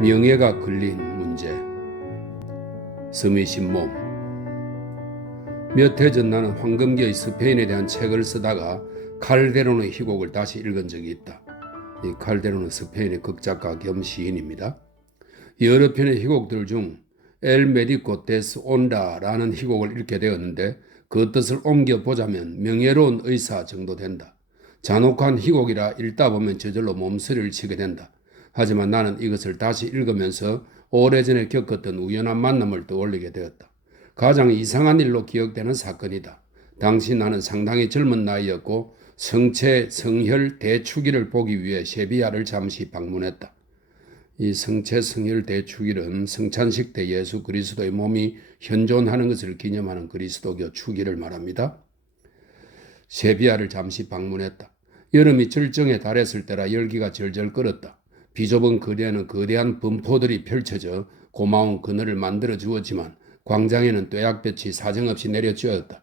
명예가 걸린 문제. 스미신 몸. 몇 해 전 나는 황금기의 스페인에 대한 책을 쓰다가 칼데론의 희곡을 다시 읽은 적이 있다. 이 칼데론은 스페인의 극작가 겸 시인입니다. 여러 편의 희곡들 중 엘 메디코 데스 온다라는 희곡을 읽게 되었는데 그 뜻을 옮겨보자면 명예로운 의사 정도 된다. 잔혹한 희곡이라 읽다 보면 저절로 몸서리를 치게 된다. 하지만 나는 이것을 다시 읽으면서 오래전에 겪었던 우연한 만남을 떠올리게 되었다. 가장 이상한 일로 기억되는 사건이다. 당시 나는 상당히 젊은 나이였고 성체 성혈 대축일을 보기 위해 세비야를 잠시 방문했다. 이 성체 성혈 대축일은 성찬식 때 예수 그리스도의 몸이 현존하는 것을 기념하는 그리스도교 축일을 말합니다. 세비야를 잠시 방문했다. 여름이 절정에 달했을 때라 열기가 절절 끓었다. 비좁은 거리에는 거대한 범포들이 펼쳐져 고마운 그늘을 만들어 주었지만 광장에는 뙤약볕이 사정없이 내려쬐었다.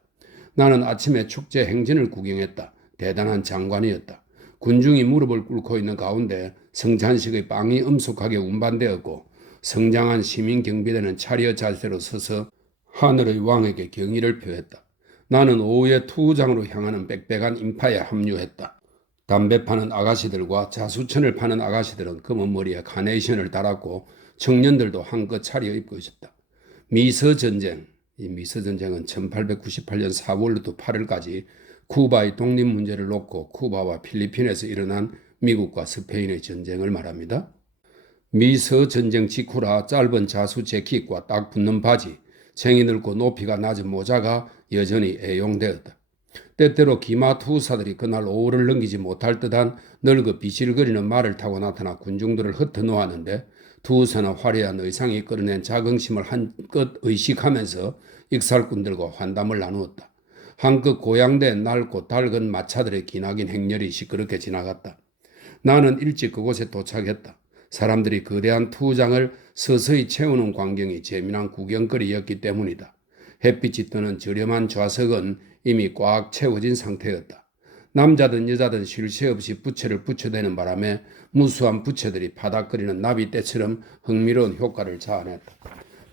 나는 아침에 축제 행진을 구경했다. 대단한 장관이었다. 군중이 무릎을 꿇고 있는 가운데 성찬식의 빵이 엄숙하게 운반되었고 성장한 시민 경비대는 차리어 자세로 서서 하늘의 왕에게 경의를 표했다. 나는 오후에 투구장으로 향하는 빽빽한 인파에 합류했다. 담배 파는 아가씨들과 자수천을 파는 아가씨들은 검은 머리에 카네이션을 달았고 청년들도 한껏 차려입고 있었다. 미서전쟁, 이 미서전쟁은 1898년 4월부터 8월까지 쿠바의 독립 문제를 놓고 쿠바와 필리핀에서 일어난 미국과 스페인의 전쟁을 말합니다. 미서전쟁 직후라 짧은 자수 재킷과 딱 붙는 바지, 챙이 넓고 높이가 낮은 모자가 여전히 애용되었다. 때때로 기마 투사들이 그날 오후를 넘기지 못할 듯한 늙어 비실거리는 말을 타고 나타나 군중들을 흩어놓았는데 투사는 화려한 의상이 끌어낸 자긍심을 한껏 의식하면서 익살꾼들과 환담을 나누었다. 한껏 고양된 낡고 낡은 마차들의 기나긴 행렬이 시끄럽게 지나갔다. 나는 일찍 그곳에 도착했다. 사람들이 거대한 투장을 서서히 채우는 광경이 재미난 구경거리였기 때문이다. 햇빛이 뜨는 저렴한 좌석은 이미 꽉 채워진 상태였다. 남자든 여자든 쉴 새 없이 부채를 붙여대는 바람에 무수한 부채들이 바닥거리는 나비떼처럼 흥미로운 효과를 자아냈다.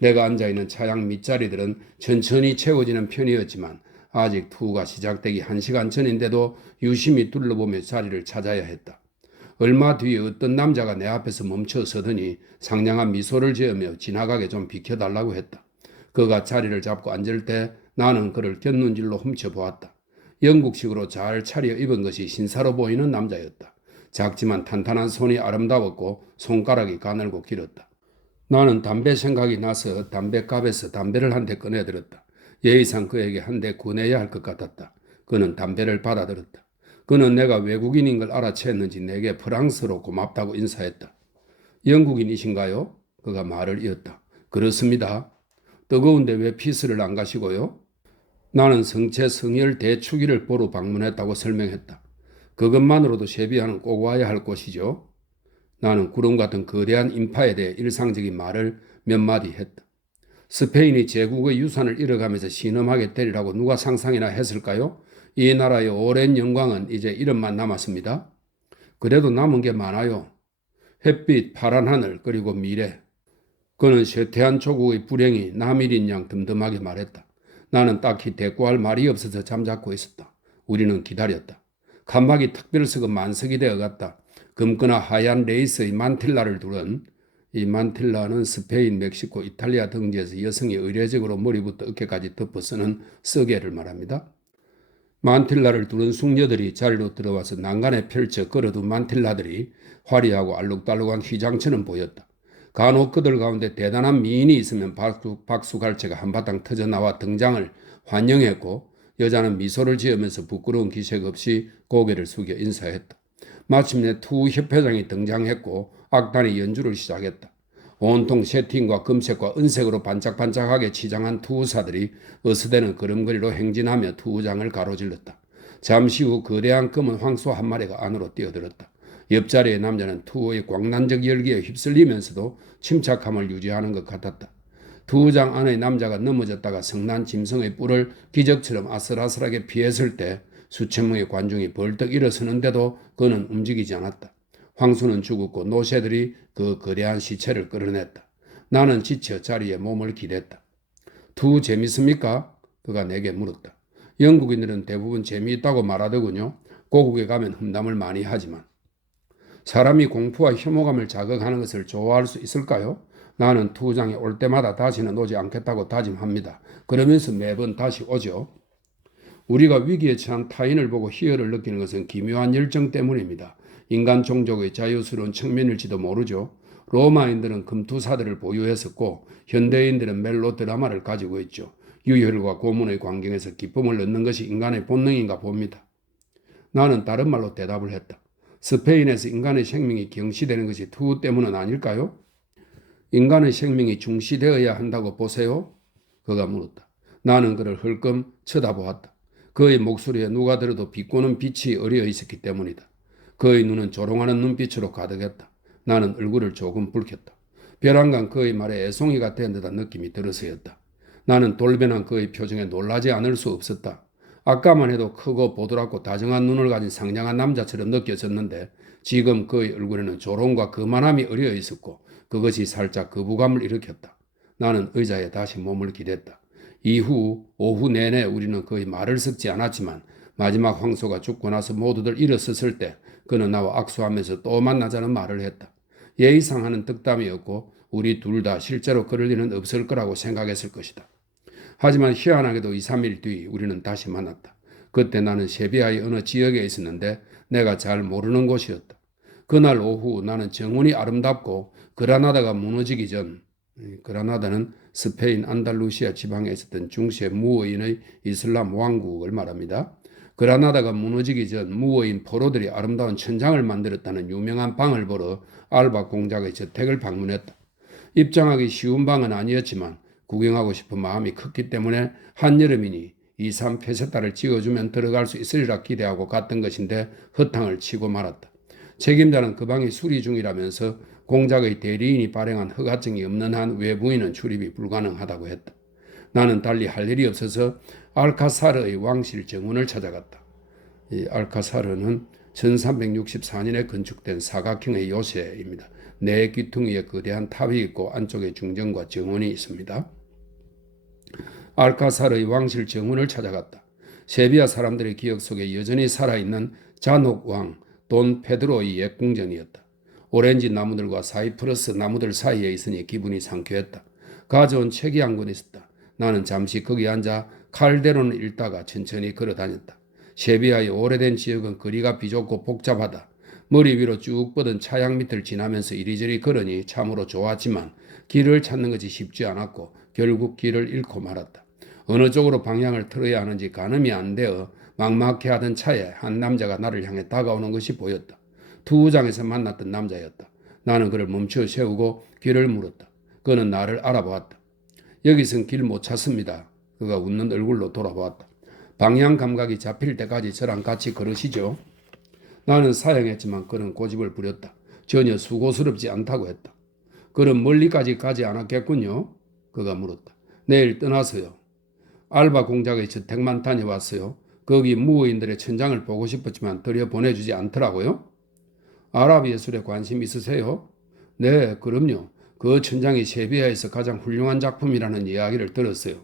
내가 앉아있는 차양 밑자리들은 천천히 채워지는 편이었지만 아직 투구가 시작되기 1시간 전인데도 유심히 둘러보며 자리를 찾아야 했다. 얼마 뒤에 어떤 남자가 내 앞에서 멈춰 서더니 상냥한 미소를 지으며 지나가게 좀 비켜달라고 했다. 그가 자리를 잡고 앉을 때 나는 그를 곁눈질로 훔쳐보았다. 영국식으로 잘 차려입은 것이 신사로 보이는 남자였다. 작지만 탄탄한 손이 아름다웠고 손가락이 가늘고 길었다. 나는 담배 생각이 나서 담배갑에서 담배를 한 대 꺼내들었다. 예의상 그에게 한 대 권해야 할 것 같았다. 그는 담배를 받아들었다. 그는 내가 외국인인 걸 알아챘는지 내게 프랑스로 고맙다고 인사했다. 영국인이신가요? 그가 말을 이었다. 그렇습니다. 뜨거운데 왜 피스를 안 가시고요? 나는 성체 성혈 대축일을 보러 방문했다고 설명했다. 그것만으로도 세비야는 꼭 와야 할 곳이죠. 나는 구름 같은 거대한 인파에 대해 일상적인 말을 몇 마디 했다. 스페인이 제국의 유산을 잃어가면서 신음하게 되리라고 누가 상상이나 했을까요? 이 나라의 오랜 영광은 이제 이름만 남았습니다. 그래도 남은 게 많아요. 햇빛, 파란 하늘, 그리고 미래. 그는 쇠퇴한 조국의 불행이 남일인 양 듬듬하게 말했다. 나는 딱히 대꾸할 말이 없어서 잠자코 있었다. 우리는 기다렸다. 칸막이 특별석은 만석이 되어갔다. 금거나 하얀 레이스의 만틸라를 두른 이 만틸라는 스페인, 멕시코, 이탈리아 등지에서 여성이 의례적으로 머리부터 어깨까지 덮어 쓰는 쓰개를 말합니다. 만틸라를 두른 숙녀들이 자리로 들어와서 난간에 펼쳐 걸어둔 만틸라들이 화려하고 알록달록한 휘장처럼 보였다. 간혹 그들 가운데 대단한 미인이 있으면 박수갈채가 한바탕 터져나와 등장을 환영했고 여자는 미소를 지으면서 부끄러운 기색 없이 고개를 숙여 인사했다. 마침내 투협회장이 등장했고 악단이 연주를 시작했다. 온통 세팅과 금색과 은색으로 반짝반짝하게 치장한 투우사들이 어스대는 걸음걸이로 행진하며 투우장을 가로질렀다. 잠시 후 거대한 검은 황소 한 마리가 안으로 뛰어들었다. 옆자리의 남자는 투우의 광란적 열기에 휩쓸리면서도 침착함을 유지하는 것 같았다. 투우장 안의 남자가 넘어졌다가 성난 짐승의 뿔을 기적처럼 아슬아슬하게 피했을 때 수천 명의 관중이 벌떡 일어서는데도 그는 움직이지 않았다. 황소는 죽었고 노새들이 그 거대한 시체를 끌어냈다. 나는 지쳐 자리에 몸을 기댔다. 투 재밌습니까? 그가 내게 물었다. 영국인들은 대부분 재미있다고 말하더군요. 고국에 가면 험담을 많이 하지만. 사람이 공포와 혐오감을 자극하는 것을 좋아할 수 있을까요? 나는 투장에 올 때마다 다시는 오지 않겠다고 다짐합니다. 그러면서 매번 다시 오죠. 우리가 위기에 처한 타인을 보고 희열을 느끼는 것은 기묘한 열정 때문입니다. 인간 종족의 자유스러운 측면일지도 모르죠. 로마인들은 금투사들을 보유했었고 현대인들은 멜로 드라마를 가지고 있죠. 유혈과 고문의 광경에서 기쁨을 얻는 것이 인간의 본능인가 봅니다. 나는 다른 말로 대답을 했다. 스페인에서 인간의 생명이 경시되는 것이 투 때문은 아닐까요? 인간의 생명이 중시되어야 한다고 보세요? 그가 물었다. 나는 그를 흘끔 쳐다보았다. 그의 목소리에 누가 들어도 비꼬는 빛이 어려 있었기 때문이다. 그의 눈은 조롱하는 눈빛으로 가득했다. 나는 얼굴을 조금 붉혔다. 벼랑간 그의 말에 애송이가 된 듯한 느낌이 들어서였다. 나는 돌변한 그의 표정에 놀라지 않을 수 없었다. 아까만 해도 크고 보드랍고 다정한 눈을 가진 상냥한 남자처럼 느껴졌는데 지금 그의 얼굴에는 조롱과 거만함이 어려 있었고 그것이 살짝 거부감을 일으켰다. 나는 의자에 다시 몸을 기댔다. 이후 오후 내내 우리는 거의 말을 섞지 않았지만 마지막 황소가 죽고 나서 모두들 일어섰을 때 그는 나와 악수하면서 또 만나자는 말을 했다. 예의상 하는 덕담이었고 우리 둘 다 실제로 그럴 일은 없을 거라고 생각했을 것이다. 하지만 희한하게도 2, 3일 뒤 우리는 다시 만났다. 그때 나는 세비야의 어느 지역에 있었는데 내가 잘 모르는 곳이었다. 그날 오후 나는 정원이 아름답고 그라나다가 무너지기 전, 그라나다는 스페인 안달루시아 지방에 있었던 중세 무어인의 이슬람 왕국을 말합니다. 그라나다가 무너지기 전 무어인 포로들이 아름다운 천장을 만들었다는 유명한 방을 보러 알바 공작의 저택을 방문했다. 입장하기 쉬운 방은 아니었지만 구경하고 싶은 마음이 컸기 때문에 한여름이니 2, 3 페세타를 찍어주면 들어갈 수 있으리라 기대하고 갔던 것인데 허탕을 치고 말았다. 책임자는 그 방이 수리 중이라면서 공작의 대리인이 발행한 허가증이 없는 한 외부인은 출입이 불가능하다고 했다. 나는 달리 할 일이 없어서 알카사르의 왕실 정원을 찾아갔다. 이 알카사르는 1364년에 건축된 사각형의 요새입니다. 네 귀퉁이에 거대한 탑이 있고 안쪽에 중정과 정원이 있습니다. 알카사르의 왕실 정원을 찾아갔다. 세비야 사람들의 기억 속에 여전히 살아있는 잔혹 왕 돈 페드로의 옛 궁전이었다. 오렌지 나무들과 사이프러스 나무들 사이에 있으니 기분이 상쾌했다. 가져온 책이 한 권 있었다. 나는 잠시 거기 앉아 칼데론을 읽다가 천천히 걸어 다녔다. 세비야의 오래된 지역은 거리가 비좁고 복잡하다. 머리 위로 쭉 뻗은 차양 밑을 지나면서 이리저리 걸으니 참으로 좋았지만 길을 찾는 것이 쉽지 않았고 결국 길을 잃고 말았다. 어느 쪽으로 방향을 틀어야 하는지 가늠이 안 되어 막막해하던 차에 한 남자가 나를 향해 다가오는 것이 보였다. 투장에서 만났던 남자였다. 나는 그를 멈춰 세우고 길을 물었다. 그는 나를 알아보았다. 여기선 길 못 찾습니다. 그가 웃는 얼굴로 돌아보았다. 방향 감각이 잡힐 때까지 저랑 같이 걸으시죠. 나는 사양했지만 그는 고집을 부렸다. 전혀 수고스럽지 않다고 했다. 그럼 멀리까지 가지 않았겠군요. 그가 물었다. 내일 떠나서요. 알바 공작의 저택만 다녀왔어요. 거기 무어인들의 천장을 보고 싶었지만 들여보내주지 않더라고요. 아랍 예술에 관심 있으세요? 네, 그럼요. 그 천장이 세비야에서 가장 훌륭한 작품이라는 이야기를 들었어요.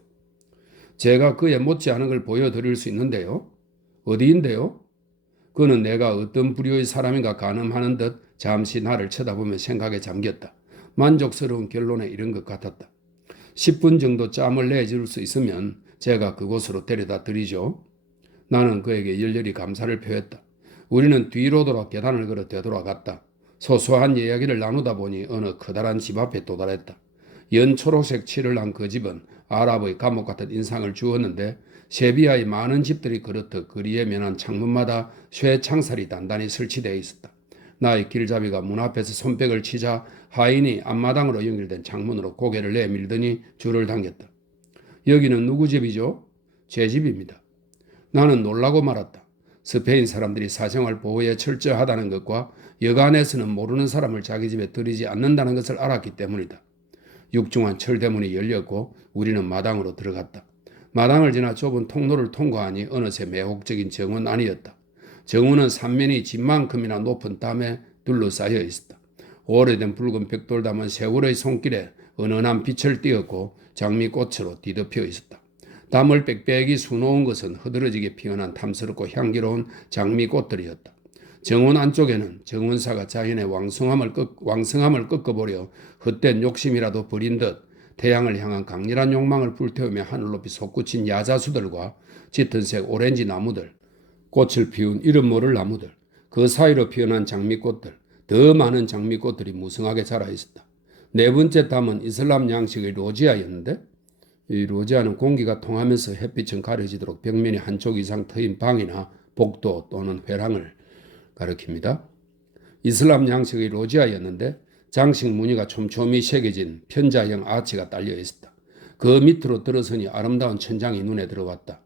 제가 그에 못지않은 걸 보여드릴 수 있는데요. 어디인데요? 그는 내가 어떤 부류의 사람인가 가늠하는 듯 잠시 나를 쳐다보며 생각에 잠겼다. 만족스러운 결론에 이른 것 같았다. 10분 정도 짬을 내줄 수 있으면 제가 그곳으로 데려다 드리죠. 나는 그에게 열렬히 감사를 표했다. 우리는 뒤로 돌아 계단을 걸어 되돌아갔다. 소소한 이야기를 나누다 보니 어느 커다란 집 앞에 도달했다. 연초록색 칠을 한 그 집은 아랍의 감옥 같은 인상을 주었는데 세비야의 많은 집들이 그렇듯 거리에 면한 창문마다 쇠 창살이 단단히 설치되어 있었다. 나의 길잡이가 문 앞에서 손뼉을 치자 하인이 앞마당으로 연결된 창문으로 고개를 내밀더니 줄을 당겼다. 여기는 누구 집이죠? 제 집입니다. 나는 놀라고 말았다. 스페인 사람들이 사생활 보호에 철저하다는 것과 여간에서는 모르는 사람을 자기 집에 들이지 않는다는 것을 알았기 때문이다. 육중한 철대문이 열렸고 우리는 마당으로 들어갔다. 마당을 지나 좁은 통로를 통과하니 어느새 매혹적인 정원 안이었다. 정원은 삼면이 집만큼이나 높은 담에 둘러싸여 있었다. 오래된 붉은 벽돌 담은 세월의 손길에 은은한 빛을 띄었고 장미꽃으로 뒤덮여 있었다. 담을 빽빽이 수놓은 것은 흐드러지게 피어난 탐스럽고 향기로운 장미꽃들이었다. 정원 안쪽에는 정원사가 자연의 왕성함을 꺾어보려 헛된 욕심이라도 버린 듯 태양을 향한 강렬한 욕망을 불태우며 하늘 높이 솟구친 야자수들과 짙은 색 오렌지 나무들, 꽃을 피운 이름 모를 나무들, 그 사이로 피어난 장미꽃들, 더 많은 장미꽃들이 무성하게 자라 있었다. 네 번째 담은 이슬람 양식의 로지아였는데 이 로지아는 공기가 통하면서 햇빛은 가려지도록 벽면이 한쪽 이상 트인 방이나 복도 또는 회랑을 가리킵니다. 이슬람 양식의 로지아였는데 장식 무늬가 촘촘히 새겨진 편자형 아치가 딸려 있었다. 그 밑으로 들어서니 아름다운 천장이 눈에 들어왔다.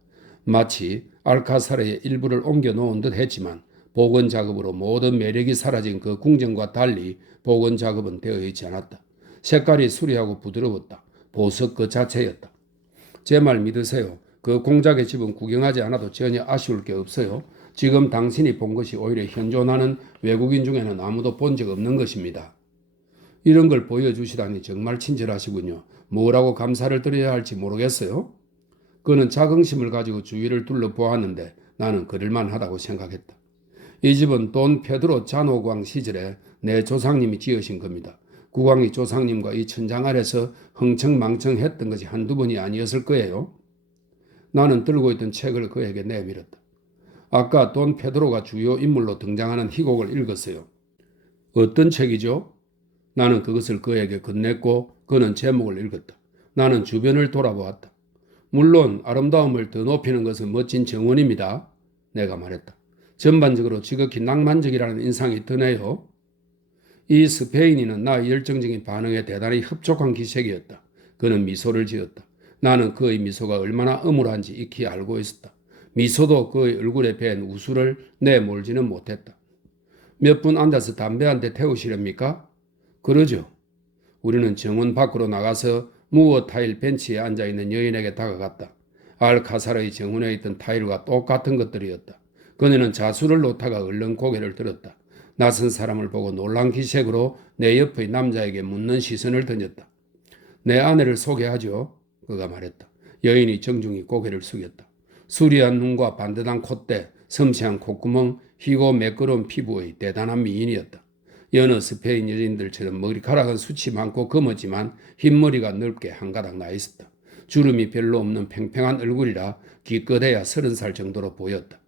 마치 알카사르의 일부를 옮겨 놓은 듯 했지만 복원 작업으로 모든 매력이 사라진 그 궁전과 달리 복원 작업은 되어 있지 않았다. 색깔이 수려하고 부드러웠다. 보석 그 자체였다. 제 말 믿으세요. 그 공작의 집은 구경하지 않아도 전혀 아쉬울 게 없어요. 지금 당신이 본 것이 오히려 현존하는 외국인 중에는 아무도 본 적 없는 것입니다. 이런 걸 보여주시다니 정말 친절하시군요. 뭐라고 감사를 드려야 할지 모르겠어요. 그는 자긍심을 가지고 주위를 둘러보았는데 나는 그럴만 하다고 생각했다. 이 집은 돈 페드로 자노광 시절에 내 조상님이 지으신 겁니다. 국왕이 조상님과 이 천장 아래서 흥청망청했던 것이 한두 번이 아니었을 거예요. 나는 들고 있던 책을 그에게 내밀었다. 아까 돈 페드로가 주요 인물로 등장하는 희곡을 읽었어요. 어떤 책이죠? 나는 그것을 그에게 건넸고 그는 제목을 읽었다. 나는 주변을 돌아보았다. 물론 아름다움을 더 높이는 것은 멋진 정원입니다. 내가 말했다. 전반적으로 지극히 낭만적이라는 인상이 드네요. 이 스페인인은 나의 열정적인 반응에 대단히 흡족한 기색이었다. 그는 미소를 지었다. 나는 그의 미소가 얼마나 âm 울한지 익히 알고 있었다. 미소도 그의 얼굴에 밴 우수를 내몰지는 못했다. 몇 분 앉아서 담배 한 대 태우시렵니까? 그러죠. 우리는 정원 밖으로 나가서 무어 타일 벤치에 앉아있는 여인에게 다가갔다. 알카사르의 정원에 있던 타일과 똑같은 것들이었다. 그녀는 자수를 놓다가 얼른 고개를 들었다. 낯선 사람을 보고 놀란 기색으로 내 옆의 남자에게 묻는 시선을 던졌다. 내 아내를 소개하죠. 그가 말했다. 여인이 정중히 고개를 숙였다. 수리한 눈과 반듯한 콧대, 섬세한 콧구멍, 희고 매끄러운 피부의 대단한 미인이었다. 여느 스페인 여인들처럼 머리카락은 숱이 많고 검었지만 흰머리가 넓게 한 가닥 나 있었다. 주름이 별로 없는 팽팽한 얼굴이라 기껏해야 30살 정도로 보였다.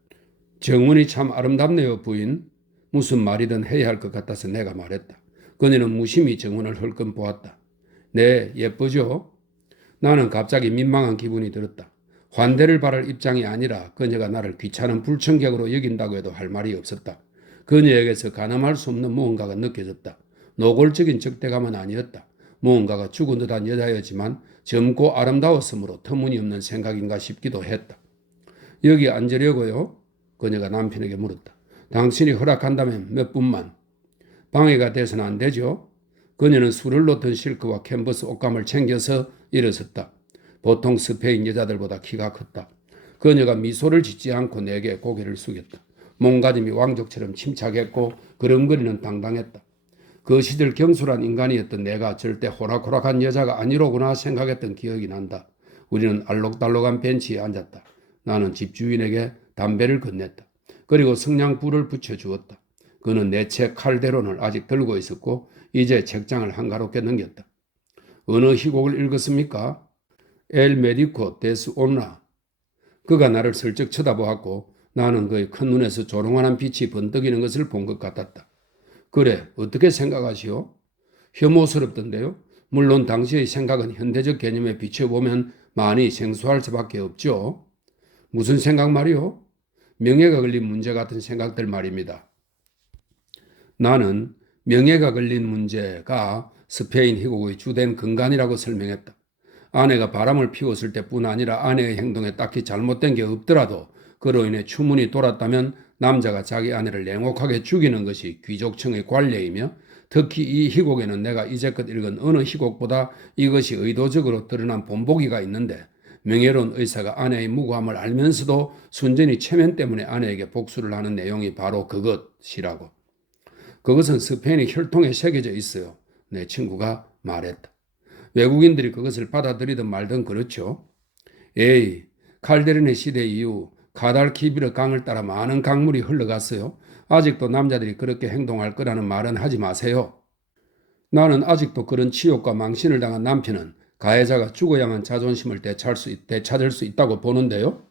정원이 참 아름답네요, 부인. 무슨 말이든 해야 할 것 같아서 내가 말했다. 그녀는 무심히 정원을 헐끔 보았다. 네, 예쁘죠? 나는 갑자기 민망한 기분이 들었다. 환대를 바랄 입장이 아니라 그녀가 나를 귀찮은 불청객으로 여긴다고 해도 할 말이 없었다. 그녀에게서 가늠할 수 없는 무언가가 느껴졌다. 노골적인 적대감은 아니었다. 무언가가 죽은 듯한 여자였지만 젊고 아름다웠으므로 터무니없는 생각인가 싶기도 했다. 여기 앉으려고요? 그녀가 남편에게 물었다. 당신이 허락한다면 몇 분만. 방해가 돼서는 안 되죠? 그녀는 술을 놓던 실크와 캔버스 옷감을 챙겨서 일어섰다. 보통 스페인 여자들보다 키가 컸다. 그녀가 미소를 짓지 않고 내게 고개를 숙였다. 몸가짐이 왕족처럼 침착했고 그름거리는 당당했다. 그 시절 경솔한 인간이었던 내가 절대 호락호락한 여자가 아니로구나 생각했던 기억이 난다. 우리는 알록달록한 벤치에 앉았다. 나는 집주인에게 담배를 건넸다. 그리고 성냥불을 붙여주었다. 그는 내 책 칼데론을 아직 들고 있었고 이제 책장을 한가롭게 넘겼다. 어느 희곡을 읽었습니까? 엘 메디코 데스 온라. 그가 나를 슬쩍 쳐다보았고 나는 그의 큰 눈에서 조롱하는 빛이 번뜩이는 것을 본 것 같았다. 그래, 어떻게 생각하시오? 혐오스럽던데요. 물론 당시의 생각은 현대적 개념에 비춰보면 많이 생소할 수밖에 없죠. 무슨 생각 말이오? 명예가 걸린 문제 같은 생각들 말입니다. 나는 명예가 걸린 문제가 스페인 희곡의 주된 근간이라고 설명했다. 아내가 바람을 피웠을 때뿐 아니라 아내의 행동에 딱히 잘못된 게 없더라도 그로 인해 추문이 돌았다면 남자가 자기 아내를 냉혹하게 죽이는 것이 귀족층의 관례이며 특히 이 희곡에는 내가 이제껏 읽은 어느 희곡보다 이것이 의도적으로 드러난 본보기가 있는데 명예로운 의사가 아내의 무고함을 알면서도 순전히 체면 때문에 아내에게 복수를 하는 내용이 바로 그것이라고. 그것은 스페인의 혈통에 새겨져 있어요. 내 친구가 말했다. 외국인들이 그것을 받아들이든 말든 그렇죠. 에이, 칼데르네 시대 이후 가달키비르 강을 따라 많은 강물이 흘러갔어요. 아직도 남자들이 그렇게 행동할 거라는 말은 하지 마세요. 나는 아직도 그런 치욕과 망신을 당한 남편은 가해자가 죽어야만 자존심을 되찾을 수 있다고 보는데요.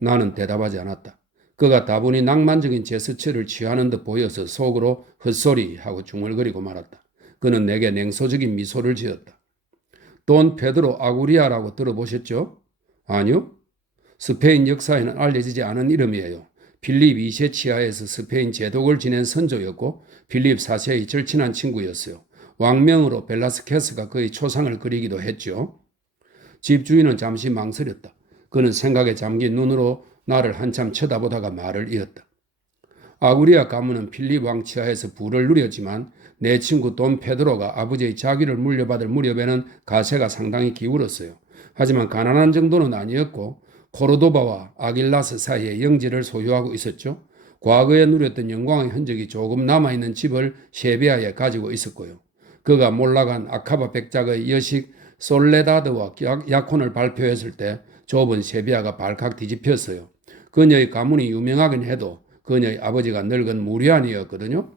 나는 대답하지 않았다. 그가 다분히 낭만적인 제스처를 취하는 듯 보여서 속으로 헛소리하고 중얼거리고 말았다. 그는 내게 냉소적인 미소를 지었다. 돈 페드로 아구리아라고 들어보셨죠? 아니요. 스페인 역사에는 알려지지 않은 이름이에요. 필립 2세 치하에서 스페인 제독을 지낸 선조였고 필립 4세의 절친한 친구였어요. 왕명으로 벨라스케스가 그의 초상을 그리기도 했죠. 집주인은 잠시 망설였다. 그는 생각에 잠긴 눈으로 나를 한참 쳐다보다가 말을 이었다. 아구리아 가문은 필립 왕 치하에서 부를 누렸지만 내 친구 돈 페드로가 아버지의 자기를 물려받을 무렵에는 가세가 상당히 기울었어요. 하지만 가난한 정도는 아니었고 코르도바와 아길라스 사이에 영지를 소유하고 있었죠. 과거에 누렸던 영광의 흔적이 조금 남아있는 집을 세비야에 가지고 있었고요. 그가 몰락한 아카바 백작의 여식 솔레다드와 약혼을 발표했을 때 좁은 세비야가 발칵 뒤집혔어요. 그녀의 가문이 유명하긴 해도 그녀의 아버지가 늙은 무리안이었거든요.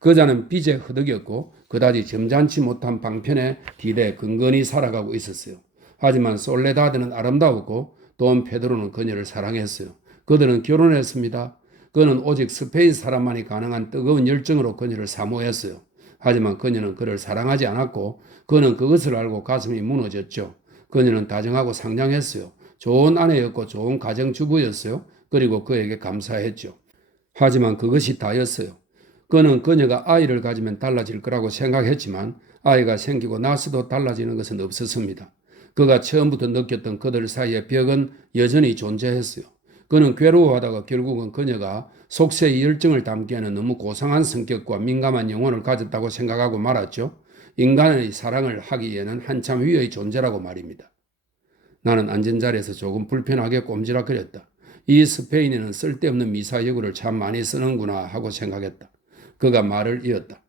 그자는 빚에 허덕였고 그다지 점잖지 못한 방편에 디대 근근히 살아가고 있었어요. 하지만 솔레다드는 아름다웠고 돈 페드로는 그녀를 사랑했어요. 그들은 결혼했습니다. 그는 오직 스페인 사람만이 가능한 뜨거운 열정으로 그녀를 사모했어요. 하지만 그녀는 그를 사랑하지 않았고 그는 그것을 알고 가슴이 무너졌죠. 그녀는 다정하고 상냥했어요. 좋은 아내였고 좋은 가정주부였어요. 그리고 그에게 감사했죠. 하지만 그것이 다였어요. 그는 그녀가 아이를 가지면 달라질 거라고 생각했지만 아이가 생기고 나서도 달라지는 것은 없었습니다. 그가 처음부터 느꼈던 그들 사이의 벽은 여전히 존재했어요. 그는 괴로워하다가 결국은 그녀가 속세의 열정을 담게 하는 너무 고상한 성격과 민감한 영혼을 가졌다고 생각하고 말았죠. 인간의 사랑을 하기에는 한참 위의 존재라고 말입니다. 나는 앉은 자리에서 조금 불편하게 꼼지락거렸다. 이 스페인에는 쓸데없는 미사여구를 참 많이 쓰는구나 하고 생각했다. 그가 말을 이었다.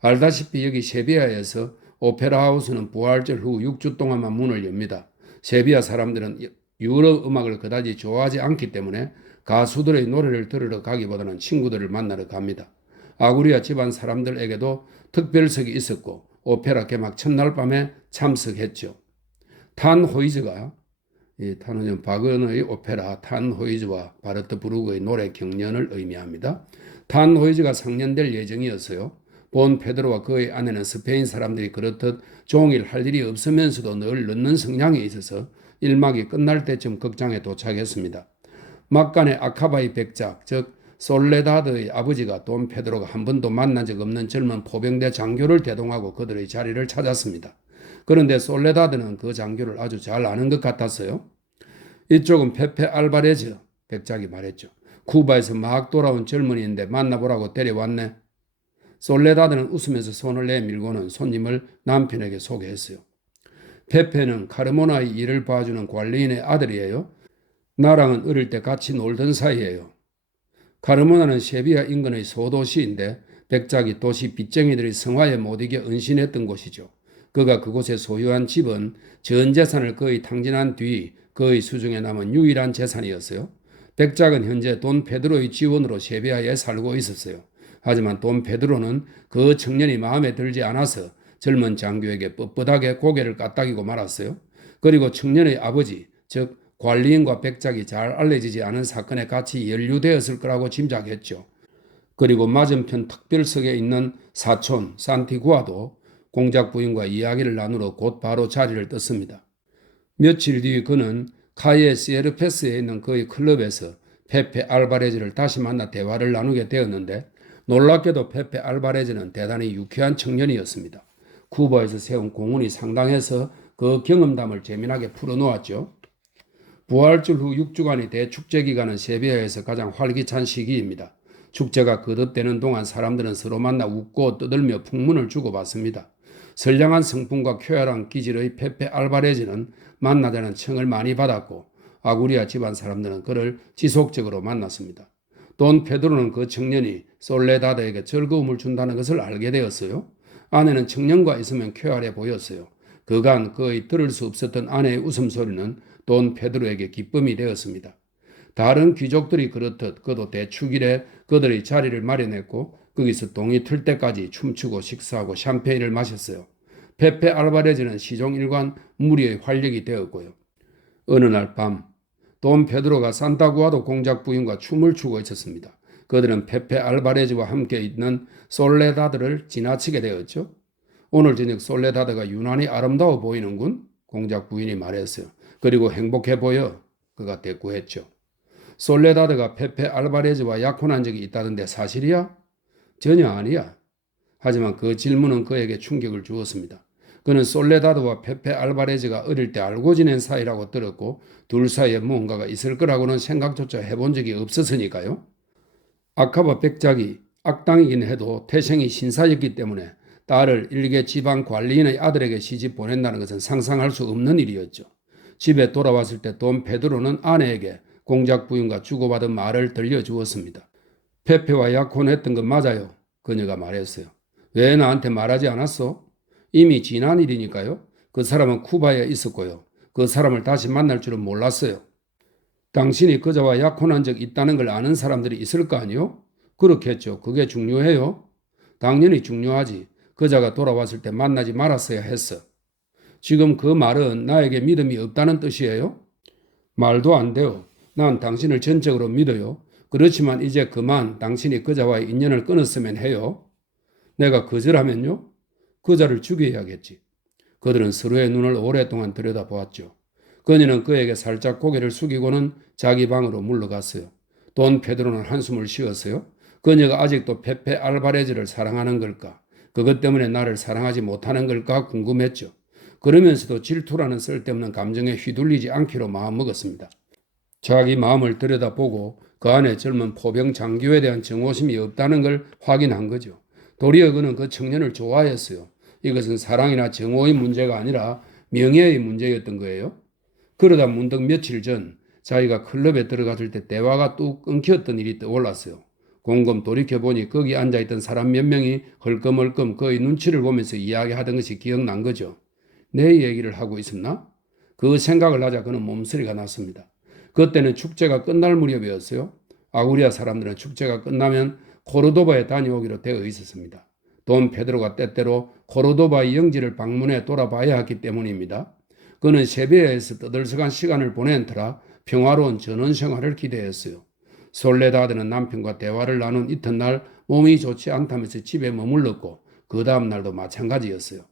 알다시피 여기 세비야에서 오페라 하우스는 부활절 후 6주 동안만 문을 엽니다. 세비야 사람들은 유럽 음악을 그다지 좋아하지 않기 때문에 가수들의 노래를 들으러 가기보다는 친구들을 만나러 갑니다. 아구리아 집안 사람들에게도 특별석이 있었고 오페라 개막 첫날 밤에 참석했죠. 탄호이즈가 탄호는 바그너의 오페라 탄호이즈와 바르트 부르크의 노래 경연을 의미합니다. 탄호이즈가 상연될 예정이었어요. 본 페드로와 그의 아내는 스페인 사람들이 그렇듯 종일 할 일이 없으면서도 늘 늦는 성향에 있어서 일막이 끝날 때쯤 극장에 도착했습니다. 막간에 아카바의 백작, 즉 솔레다드의 아버지가 돈 페드로가 한 번도 만난 적 없는 젊은 포병대 장교를 대동하고 그들의 자리를 찾았습니다. 그런데 솔레다드는 그 장교를 아주 잘 아는 것 같았어요. 이쪽은 페페 알바레즈, 백작이 말했죠. 쿠바에서 막 돌아온 젊은이인데 만나보라고 데려왔네. 솔레다드는 웃으면서 손을 내밀고는 손님을 남편에게 소개했어요. 페페는 카르모나의 일을 봐주는 관리인의 아들이에요. 나랑은 어릴 때 같이 놀던 사이예요. 카르모나는 세비야 인근의 소도시인데 백작이 도시 빚쟁이들이 성화에 못 이겨 은신했던 곳이죠. 그가 그곳에 소유한 집은 전 재산을 거의 탕진한 뒤 그의 수중에 남은 유일한 재산이었어요. 백작은 현재 돈 페드로의 지원으로 세비야에 살고 있었어요. 하지만 돈 페드로는 그 청년이 마음에 들지 않아서 젊은 장교에게 뻣뻣하게 고개를 까딱이고 말았어요. 그리고 청년의 아버지, 즉 관리인과 백작이 잘 알려지지 않은 사건에 같이 연루되었을 거라고 짐작했죠. 그리고 맞은편 특별석에 있는 사촌 산티구아도 공작 부인과 이야기를 나누러 곧 바로 자리를 떴습니다. 며칠 뒤 그는 카예 시에르페스에 있는 그의 클럽에서 페페 알바레즈를 다시 만나 대화를 나누게 되었는데 놀랍게도 페페 알바레즈는 대단히 유쾌한 청년이었습니다. 쿠바에서 세운 공훈이 상당해서 그 경험담을 재미나게 풀어놓았죠. 부활절 후 6주간의 대축제 기간은 세비야에서 가장 활기찬 시기입니다. 축제가 거듭되는 동안 사람들은 서로 만나 웃고 떠들며 풍문을 주고받습니다. 선량한 성품과 쾌활한 기질의 페페 알바레즈는 만나자는 청을 많이 받았고 아구리아 집안 사람들은 그를 지속적으로 만났습니다. 돈 페드로는 그 청년이 솔레다드에게 즐거움을 준다는 것을 알게 되었어요. 아내는 청년과 있으면 쾌활해 보였어요. 그간 거의 들을 수 없었던 아내의 웃음소리는 돈 페드로에게 기쁨이 되었습니다. 다른 귀족들이 그렇듯 그도 대축일에 그들의 자리를 마련했고 거기서 동이 틀 때까지 춤추고 식사하고 샴페인을 마셨어요. 페페 알바레즈는 시종 일관 무리의 활력이 되었고요. 어느 날 밤 돈 페드로가 산타구아도 공작 부인과 춤을 추고 있었습니다. 그들은 페페 알바레즈와 함께 있는 솔레다드를 지나치게 되었죠. 오늘 저녁 솔레다드가 유난히 아름다워 보이는군, 공작 부인이 말했어요. 그리고 행복해 보여, 그가 대꾸했죠. 솔레다드가 페페 알바레즈와 약혼한 적이 있다던데 사실이야? 전혀 아니야. 하지만 그 질문은 그에게 충격을 주었습니다. 그는 솔레다드와 페페 알바레즈가 어릴 때 알고 지낸 사이라고 들었고 둘 사이에 무언가가 있을 거라고는 생각조차 해본 적이 없었으니까요. 아카바 백작이 악당이긴 해도 태생이 신사였기 때문에 딸을 일개 지방 관리인의 아들에게 시집 보낸다는 것은 상상할 수 없는 일이었죠. 집에 돌아왔을 때 돈 페드로는 아내에게 공작 부인과 주고받은 말을 들려주었습니다. 페페와 약혼했던 건 맞아요. 그녀가 말했어요. 왜 나한테 말하지 않았어? 이미 지난 일이니까요. 그 사람은 쿠바에 있었고요. 그 사람을 다시 만날 줄은 몰랐어요. 당신이 그자와 약혼한 적 있다는 걸 아는 사람들이 있을 거 아니요? 그렇겠죠. 그게 중요해요. 당연히 중요하지. 그자가 돌아왔을 때 만나지 말았어야 했어. 지금 그 말은 나에게 믿음이 없다는 뜻이에요? 말도 안 돼요. 난 당신을 전적으로 믿어요. 그렇지만 이제 그만 당신이 그자와의 인연을 끊었으면 해요. 내가 거절하면요? 그자를 죽여야겠지. 그들은 서로의 눈을 오랫동안 들여다보았죠. 그녀는 그에게 살짝 고개를 숙이고는 자기 방으로 물러갔어요. 돈 페드로는 한숨을 쉬었어요. 그녀가 아직도 페페 알바레즈를 사랑하는 걸까? 그것 때문에 나를 사랑하지 못하는 걸까 궁금했죠. 그러면서도 질투라는 쓸데없는 감정에 휘둘리지 않기로 마음먹었습니다. 자기 마음을 들여다보고 그 안에 젊은 포병 장교에 대한 정오심이 없다는 걸 확인한 거죠. 도리어 그는 그 청년을 좋아했어요. 이것은 사랑이나 정오의 문제가 아니라 명예의 문제였던 거예요. 그러다 문득 며칠 전 자기가 클럽에 들어갔을 때 대화가 뚝 끊겼던 일이 떠올랐어요. 곰곰 돌이켜보니 거기 앉아있던 사람 몇 명이 헐끔헐끔 그의 눈치를 보면서 이야기하던 것이 기억난 거죠. 내 얘기를 하고 있었나? 그 생각을 하자 그는 몸서리가 났습니다. 그때는 축제가 끝날 무렵이었어요. 아구리아 사람들은 축제가 끝나면 코르도바에 다녀오기로 되어 있었습니다. 돈 페드로가 때때로 코르도바의 영지를 방문해 돌아봐야 했기 때문입니다. 그는 세비야에서 떠들썩한 시간을 보낸 터라 평화로운 전원 생활을 기대했어요. 솔레다드는 남편과 대화를 나눈 이튿날 몸이 좋지 않다면서 집에 머물렀고 그 다음 날도 마찬가지였어요.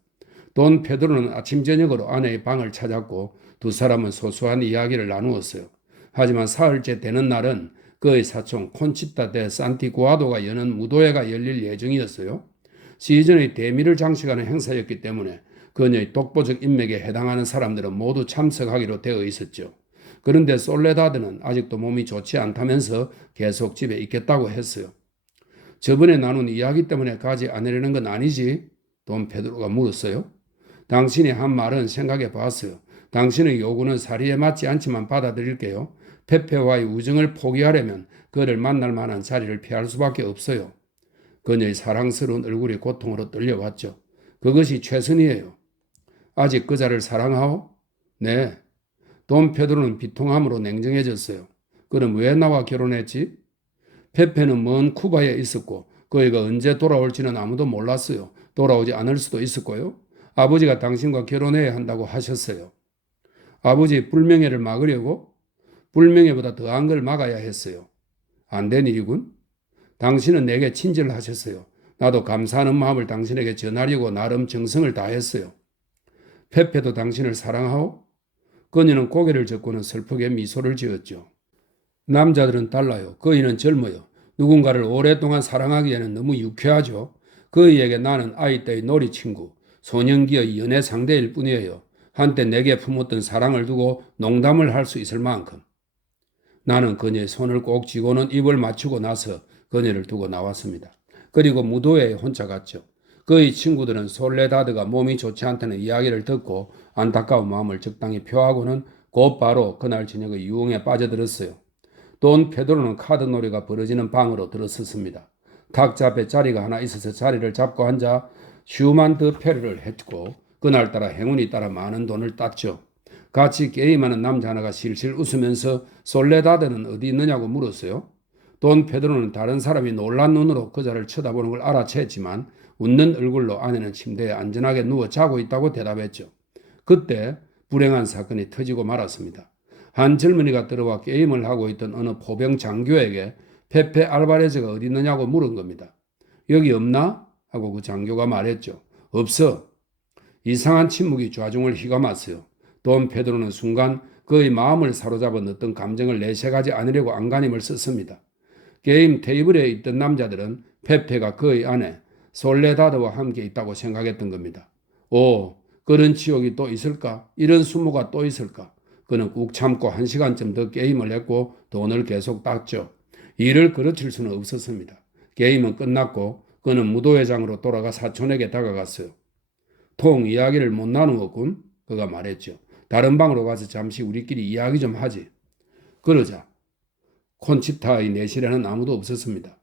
돈 페드로는 아침 저녁으로 아내의 방을 찾았고 두 사람은 소소한 이야기를 나누었어요. 하지만 사흘째 되는 날은 그의 사촌 콘치타 데 산티구아도가 여는 무도회가 열릴 예정이었어요. 시즌의 대미를 장식하는 행사였기 때문에 그녀의 독보적 인맥에 해당하는 사람들은 모두 참석하기로 되어 있었죠. 그런데 솔레다드는 아직도 몸이 좋지 않다면서 계속 집에 있겠다고 했어요. 저번에 나눈 이야기 때문에 가지 않으려는 건 아니지? 돈 페드로가 물었어요. 당신이 한 말은 생각해 봤어요. 당신의 요구는 사리에 맞지 않지만 받아들일게요. 페페와의 우정을 포기하려면 그를 만날 만한 자리를 피할 수밖에 없어요. 그녀의 사랑스러운 얼굴이 고통으로 떨려왔죠. 그것이 최선이에요. 아직 그자를 사랑하오? 네. 돈 페드로는 비통함으로 냉정해졌어요. 그럼 왜 나와 결혼했지? 페페는 먼 쿠바에 있었고 그이가 언제 돌아올지는 아무도 몰랐어요. 돌아오지 않을 수도 있었고요. 아버지가 당신과 결혼해야 한다고 하셨어요. 아버지 불명예를 막으려고? 불명예보다 더한 걸 막아야 했어요. 안 된 일이군. 당신은 내게 친절하셨어요. 나도 감사하는 마음을 당신에게 전하려고 나름 정성을 다했어요. 페페도 당신을 사랑하오? 그녀는 고개를 젓고는 슬프게 미소를 지었죠. 남자들은 달라요. 그이는 젊어요. 누군가를 오랫동안 사랑하기에는 너무 유쾌하죠. 그이에게 나는 아이 때의 놀이 친구, 소년기의 연애 상대일 뿐이에요. 한때 내게 품었던 사랑을 두고 농담을 할 수 있을 만큼. 나는 그녀의 손을 꼭 쥐고는 입을 맞추고 나서 그녀를 두고 나왔습니다. 그리고 무도회에 혼자 갔죠. 그의 친구들은 솔레다드가 몸이 좋지 않다는 이야기를 듣고 안타까운 마음을 적당히 표하고는 곧바로 그날 저녁의 유흥에 빠져들었어요. 돈 페드로는 카드놀이가 벌어지는 방으로 들어섰습니다. 탁자 앞에 자리가 하나 있어서 자리를 잡고 앉아 슈만드 페르를 했고 그날따라 행운이 따라 많은 돈을 땄죠. 같이 게임하는 남자 하나가 실실 웃으면서 솔레다드는 어디 있느냐고 물었어요. 돈 페드로는 다른 사람이 놀란 눈으로 그자를 쳐다보는 걸 알아챘지만 웃는 얼굴로 아내는 침대에 안전하게 누워 자고 있다고 대답했죠. 그때 불행한 사건이 터지고 말았습니다. 한 젊은이가 들어와 게임을 하고 있던 어느 포병 장교에게 페페 알바레즈가 어디 있느냐고 물은 겁니다. 여기 없나? 하고 그 장교가 말했죠. 없어. 이상한 침묵이 좌중을 휘감았어요. 돈 페드로는 순간 그의 마음을 사로잡은 어떤 감정을 내색하지 않으려고 안간힘을 썼습니다. 게임 테이블에 있던 남자들은 페페가 그의 아내 솔레다드와 함께 있다고 생각했던 겁니다. 오, 그런 치욕이 또 있을까? 이런 수모가 또 있을까? 그는 꾹 참고 1시간쯤 더 게임을 했고 돈을 계속 땄죠. 일을 그르칠 수는 없었습니다. 게임은 끝났고 그는 무도회장으로 돌아가 사촌에게 다가갔어요. 통 이야기를 못 나누었군. 그가 말했죠. 다른 방으로 가서 잠시 우리끼리 이야기 좀 하지. 그러자 콘치타의 내실에는 아무도 없었습니다.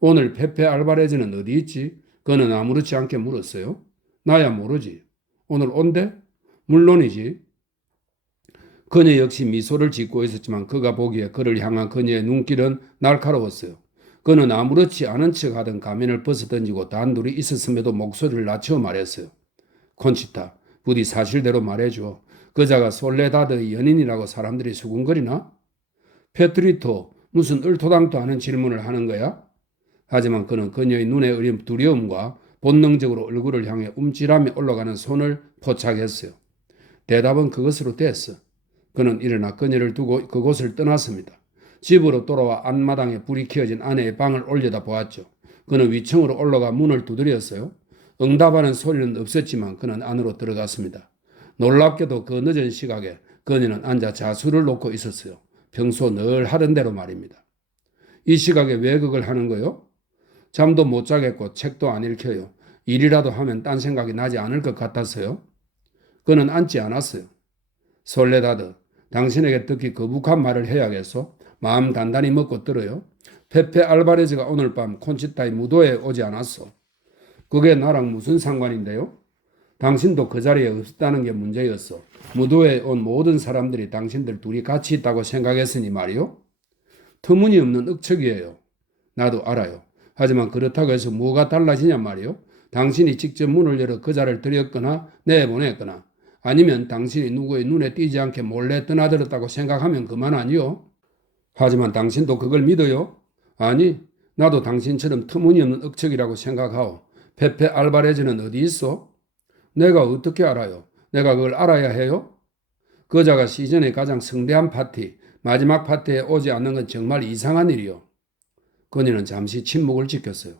오늘 페페 알바레즈는 어디 있지? 그는 아무렇지 않게 물었어요. 나야 모르지. 오늘 온대? 물론이지. 그녀 역시 미소를 짓고 있었지만 그가 보기에 그를 향한 그녀의 눈길은 날카로웠어요. 그는 아무렇지 않은 척 하던 가면을 벗어던지고 단둘이 있었음에도 목소리를 낮춰 말했어요. 콘치타, 부디 사실대로 말해줘. 그자가 솔레다드의 연인이라고 사람들이 수군거리나? 페트리토, 무슨 을토당토 않은 질문을 하는 거야? 하지만 그는 그녀의 눈에 어린 두려움과 본능적으로 얼굴을 향해 움찔하며 올라가는 손을 포착했어요. 대답은 그것으로 됐어. 그는 일어나 그녀를 두고 그곳을 떠났습니다. 집으로 돌아와 앞마당에 불이 켜진 아내의 방을 올려다 보았죠. 그는 위층으로 올라가 문을 두드렸어요. 응답하는 소리는 없었지만 그는 안으로 들어갔습니다. 놀랍게도 그 늦은 시각에 그녀는 앉아 자수를 놓고 있었어요. 평소 늘 하던 대로 말입니다. 이 시각에 왜 그걸 하는 거요? 잠도 못 자겠고 책도 안 읽혀요. 일이라도 하면 딴 생각이 나지 않을 것 같았어요. 그는 앉지 않았어요. 솔레다드, 당신에게 듣기 거북한 말을 해야겠소? 마음 단단히 먹고 들어요. 페페 알바레즈가 오늘 밤 콘치타의 무도에 오지 않았소. 그게 나랑 무슨 상관인데요? 당신도 그 자리에 없었다는 게 문제였어. 무도에 온 모든 사람들이 당신들 둘이 같이 있다고 생각했으니 말이요. 터무니없는 억측이에요. 나도 알아요. 하지만 그렇다고 해서 뭐가 달라지냔 말이요. 당신이 직접 문을 열어 그자를 들였거나 내보냈거나 아니면 당신이 누구의 눈에 띄지 않게 몰래 떠나들었다고 생각하면 그만 아니요. 하지만 당신도 그걸 믿어요? 아니, 나도 당신처럼 터무니없는 억측이라고 생각하오. 페페 알바레즈는 어디 있어? 내가 어떻게 알아요? 내가 그걸 알아야 해요? 그자가 시즌의 가장 성대한 파티, 마지막 파티에 오지 않는 건 정말 이상한 일이요. 그녀는 잠시 침묵을 지켰어요.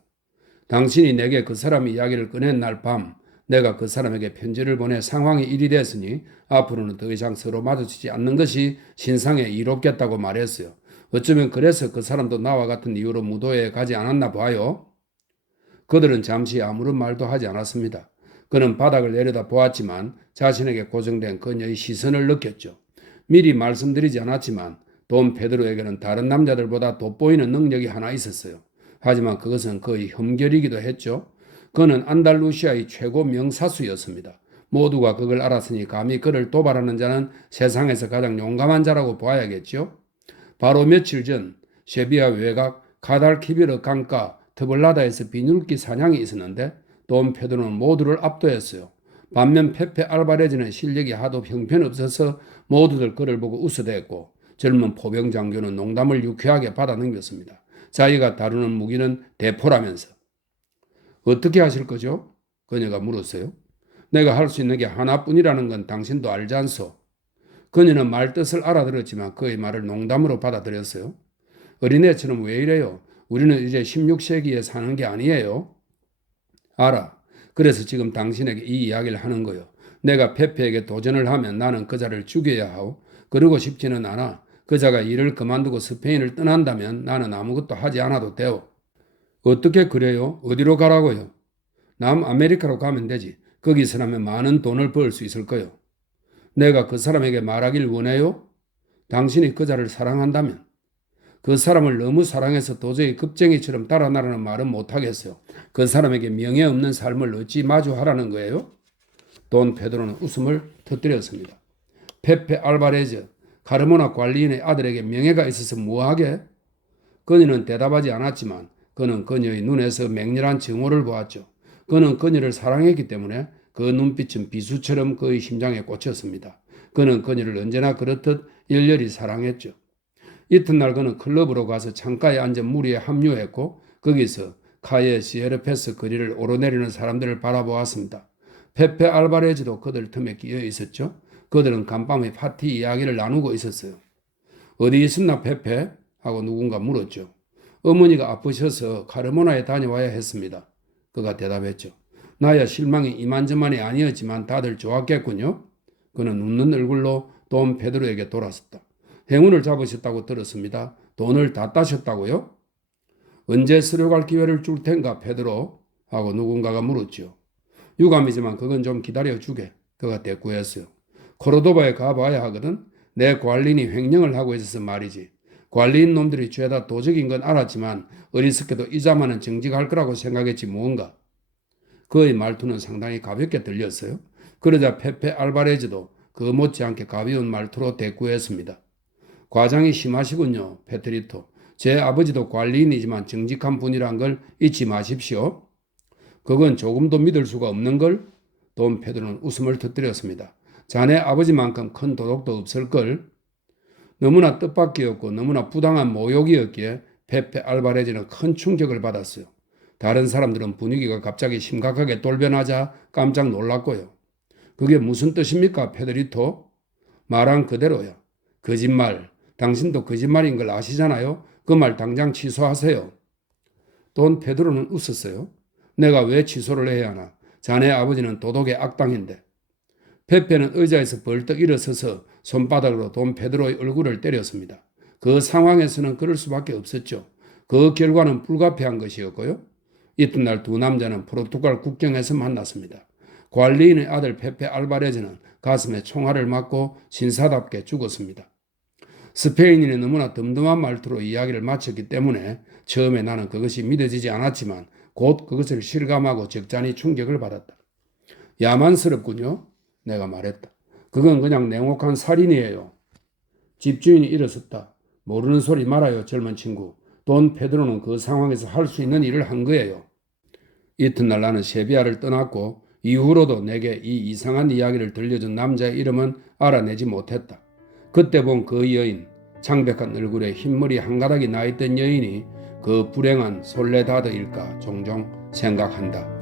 당신이 내게 그 사람 이야기를 꺼낸 날 밤 내가 그 사람에게 편지를 보내 상황이 일이 됐으니 앞으로는 더 이상 서로 마주치지 않는 것이 신상에 이롭겠다고 말했어요. 어쩌면 그래서 그 사람도 나와 같은 이유로 무도회에 가지 않았나 봐요. 그들은 잠시 아무런 말도 하지 않았습니다. 그는 바닥을 내려다 보았지만 자신에게 고정된 그녀의 시선을 느꼈죠. 미리 말씀드리지 않았지만 돈 페드로에게는 다른 남자들보다 돋보이는 능력이 하나 있었어요. 하지만 그것은 거의 흠결이기도 했죠. 그는 안달루시아의 최고 명사수였습니다. 모두가 그걸 알았으니 감히 그를 도발하는 자는 세상에서 가장 용감한 자라고 보아야겠죠. 바로 며칠 전 셰비아 외곽 카달키비르 강가 트블라다에서 비둘기 사냥이 있었는데 돈 페드로는 모두를 압도했어요. 반면 페페 알바레즈는 실력이 하도 형편없어서 모두들 그를 보고 웃어댔고 젊은 포병 장교는 농담을 유쾌하게 받아넘겼습니다. 자기가 다루는 무기는 대포라면서. 어떻게 하실 거죠? 그녀가 물었어요. 내가 할 수 있는 게 하나뿐이라는 건 당신도 알지 않소? 그녀는 말뜻을 알아들었지만 그의 말을 농담으로 받아들였어요. 어린애처럼 왜 이래요? 우리는 이제 16세기에 사는 게 아니에요. 알아. 그래서 지금 당신에게 이 이야기를 하는 거요. 내가 페페에게 도전을 하면 나는 그자를 죽여야 하고 그러고 싶지는 않아. 그자가 일을 그만두고 스페인을 떠난다면 나는 아무것도 하지 않아도 돼요. 어떻게 그래요? 어디로 가라고요? 남아메리카로 가면 되지. 거기서라면 많은 돈을 벌 수 있을 거요. 내가 그 사람에게 말하길 원해요? 당신이 그자를 사랑한다면. 그 사람을 너무 사랑해서 도저히 급쟁이처럼 달아나라는 말은 못하겠어요. 그 사람에게 명예 없는 삶을 어찌 마주하라는 거예요? 돈 페드로는 웃음을 터뜨렸습니다. 페페 알바레즈, 카르모나 관리인의 아들에게 명예가 있어서 뭐하게? 그녀는 대답하지 않았지만 그는 그녀의 눈에서 맹렬한 증오를 보았죠. 그는 그녀를 사랑했기 때문에 그 눈빛은 비수처럼 그의 심장에 꽂혔습니다. 그는 그녀를 언제나 그렇듯 열렬히 사랑했죠. 이튿날 그는 클럽으로 가서 창가에 앉아 무리에 합류했고 거기서 카예 시에르페스 거리를 오르내리는 사람들을 바라보았습니다. 페페 알바레즈도 그들 틈에 끼어 있었죠. 그들은 간밤에 파티 이야기를 나누고 있었어요. 어디 있었나 페페? 하고 누군가 물었죠. 어머니가 아프셔서 카르모나에 다녀와야 했습니다. 그가 대답했죠. 나야 실망이 이만저만이 아니었지만 다들 좋았겠군요. 그는 웃는 얼굴로 돈 페드로에게 돌아섰다. 행운을 잡으셨다고 들었습니다. 돈을 다 따셨다고요? 언제 수료갈 기회를 줄 텐가 페드로? 하고 누군가가 물었죠. 유감이지만 그건 좀 기다려주게. 그가 대꾸했어요. 코르도바에 가봐야 하거든. 내 관리인이 횡령을 하고 있어서 말이지. 관리인 놈들이 죄다 도적인 건 알았지만 어리석게도 이자만은 정직할 거라고 생각했지 무언가. 그의 말투는 상당히 가볍게 들렸어요. 그러자 페페 알바레즈도 그 못지않게 가벼운 말투로 대꾸했습니다. 과장이 심하시군요, 페트리토. 제 아버지도 관리인이지만 정직한 분이란 걸 잊지 마십시오. 그건 조금도 믿을 수가 없는 걸? 돈 페드로는 웃음을 터뜨렸습니다. 자네 아버지만큼 큰 도덕도 없을걸? 너무나 뜻밖이었고 너무나 부당한 모욕이었기에 페페 알바레즈는 큰 충격을 받았어요. 다른 사람들은 분위기가 갑자기 심각하게 돌변하자 깜짝 놀랐고요. 그게 무슨 뜻입니까, 페드리토? 말한 그대로야. 거짓말. 당신도 거짓말인 걸 아시잖아요. 그 말 당장 취소하세요. 돈 페드로는 웃었어요. 내가 왜 취소를 해야 하나? 자네 아버지는 도덕의 악당인데. 페페는 의자에서 벌떡 일어서서 손바닥으로 돈 페드로의 얼굴을 때렸습니다. 그 상황에서는 그럴 수밖에 없었죠. 그 결과는 불가피한 것이었고요. 이튿날 두 남자는 포르투갈 국경에서 만났습니다. 관리인의 아들 페페 알바레즈는 가슴에 총알을 맞고 신사답게 죽었습니다. 스페인인이 너무나 덤덤한 말투로 이야기를 마쳤기 때문에 처음에 나는 그것이 믿어지지 않았지만 곧 그것을 실감하고 적잖이 충격을 받았다. 야만스럽군요. 내가 말했다. 그건 그냥 냉혹한 살인이에요. 집주인이 일어섰다. 모르는 소리 말아요, 젊은 친구. 돈 페드로는 그 상황에서 할 수 있는 일을 한 거예요. 이튿날 나는 세비야를 떠났고 이후로도 내게 이 이상한 이야기를 들려준 남자의 이름은 알아내지 못했다. 그때 본 그 여인, 창백한 얼굴에 흰머리 한 가닥이 나있던 여인이 그 불행한 솔레다드일까 종종 생각한다.